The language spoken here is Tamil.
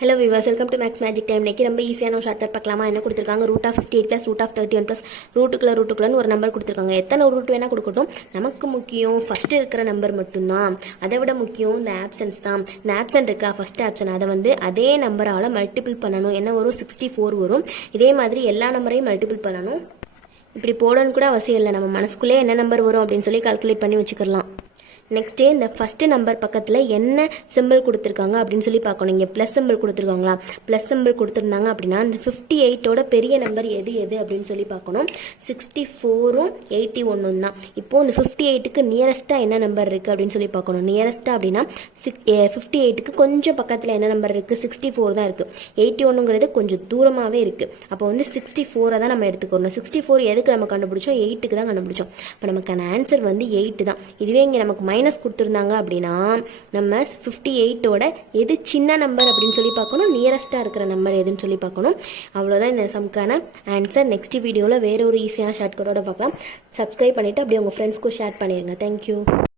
Hello viewers, welcome to maths magic time. இன்னைக்கு ரொம்ப ஈஸியான ஒரு ஷார்ட்கட் பார்க்கலாமா? என்ன கொடுத்துருக்காங்க? Root of 58 plus root of 31 plus ரூட்டுக்குள்ளன்னு ஒரு நம்பர் கொடுத்துருக்காங்க. எத்தனை ரூட் வேணால் கொடுக்கட்டும், நமக்கு முக்கியம் ஃபஸ்ட்டு இருக்கிற நம்பர் மட்டும்தான். அதை விட முக்கியம் இந்த ஆப்ஷன்ஸ் தான். இந்த ஆப்ஷன் இருக்கா, ஃபஸ்ட் ஆப்ஷன், அதை வந்து அதே நம்பரால் மல்டிபிள் பண்ணணும். என்ன வரும்? 64 வரும். இதே மாதிரி எல்லா நம்பரையும் மல்டிபிள் பண்ணணும். இப்படி போடணும்னு கூட அவசியம் இல்லை. நம்ம மனசுக்குள்ளே என்ன நம்பர் வரும் அப்படின்னு சொல்லி கால்குலேட் பண்ணி வச்சுக்கலாம். நெக்ஸ்ட்டே இந்த ஃபஸ்ட்டு நம்பர் பக்கத்தில் என்ன சிம்பிள் கொடுத்துருக்காங்க அப்படின்னு சொல்லி பார்க்கணும். இங்கே ப்ளஸ் சிம்பிள் கொடுத்துருக்காங்களா? ப்ளஸ் சிம்பிள் கொடுத்துருந்தாங்க அப்படின்னா இந்த 58ஓட பெரிய நம்பர் எது அப்படின்னு சொல்லி பார்க்கணும். 64ம் 81 தான். இப்போது இந்த 58க்கு நியரஸ்ட்டாக என்ன நம்பர் இருக்குது அப்படின்னு சொல்லி பார்க்கணும். நியரஸ்ட்டாக அப்படின்னா 58க்கு கொஞ்சம் பக்கத்தில் என்ன நம்பர் இருக்குது? 64 தான் இருக்குது. 81ங்கிறது கொஞ்சம் தூரமாகவே இருக்குது. அப்போ வந்து 64 தான் நம்ம எடுத்துக்கணும். 64 எதுக்கு நம்ம கண்டுபிடிச்சோம்? 8க்கு தான் கண்டுபிடிச்சோம். இப்போ நமக்கான ஆன்சர் வந்து 8 தான். இதுவே இங்கே நமக்கு மைனஸ் கொடுத்துருந்தாங்க அப்படின்னா நம்ம 58ஓட எது சின்ன நம்பர் அப்படின்னு சொல்லி பார்க்கணும். நியரஸ்ட்டாக இருக்கிற நம்பர் எதுன்னு சொல்லி பார்க்கணும். அவ்வளோதான் இந்த சம்க்கான ஆன்சர். நெக்ஸ்ட் வீடியோவில் வேற ஒரு ஈஸியான ஷார்ட்கட்டோட பார்க்கலாம். சப்ஸ்கிரைப் பண்ணிவிட்டு அப்படியே உங்கள் ஃப்ரெண்ட்ஸ்க்கும் ஷேர் பண்ணிடுங்க. தேங்க்யூ.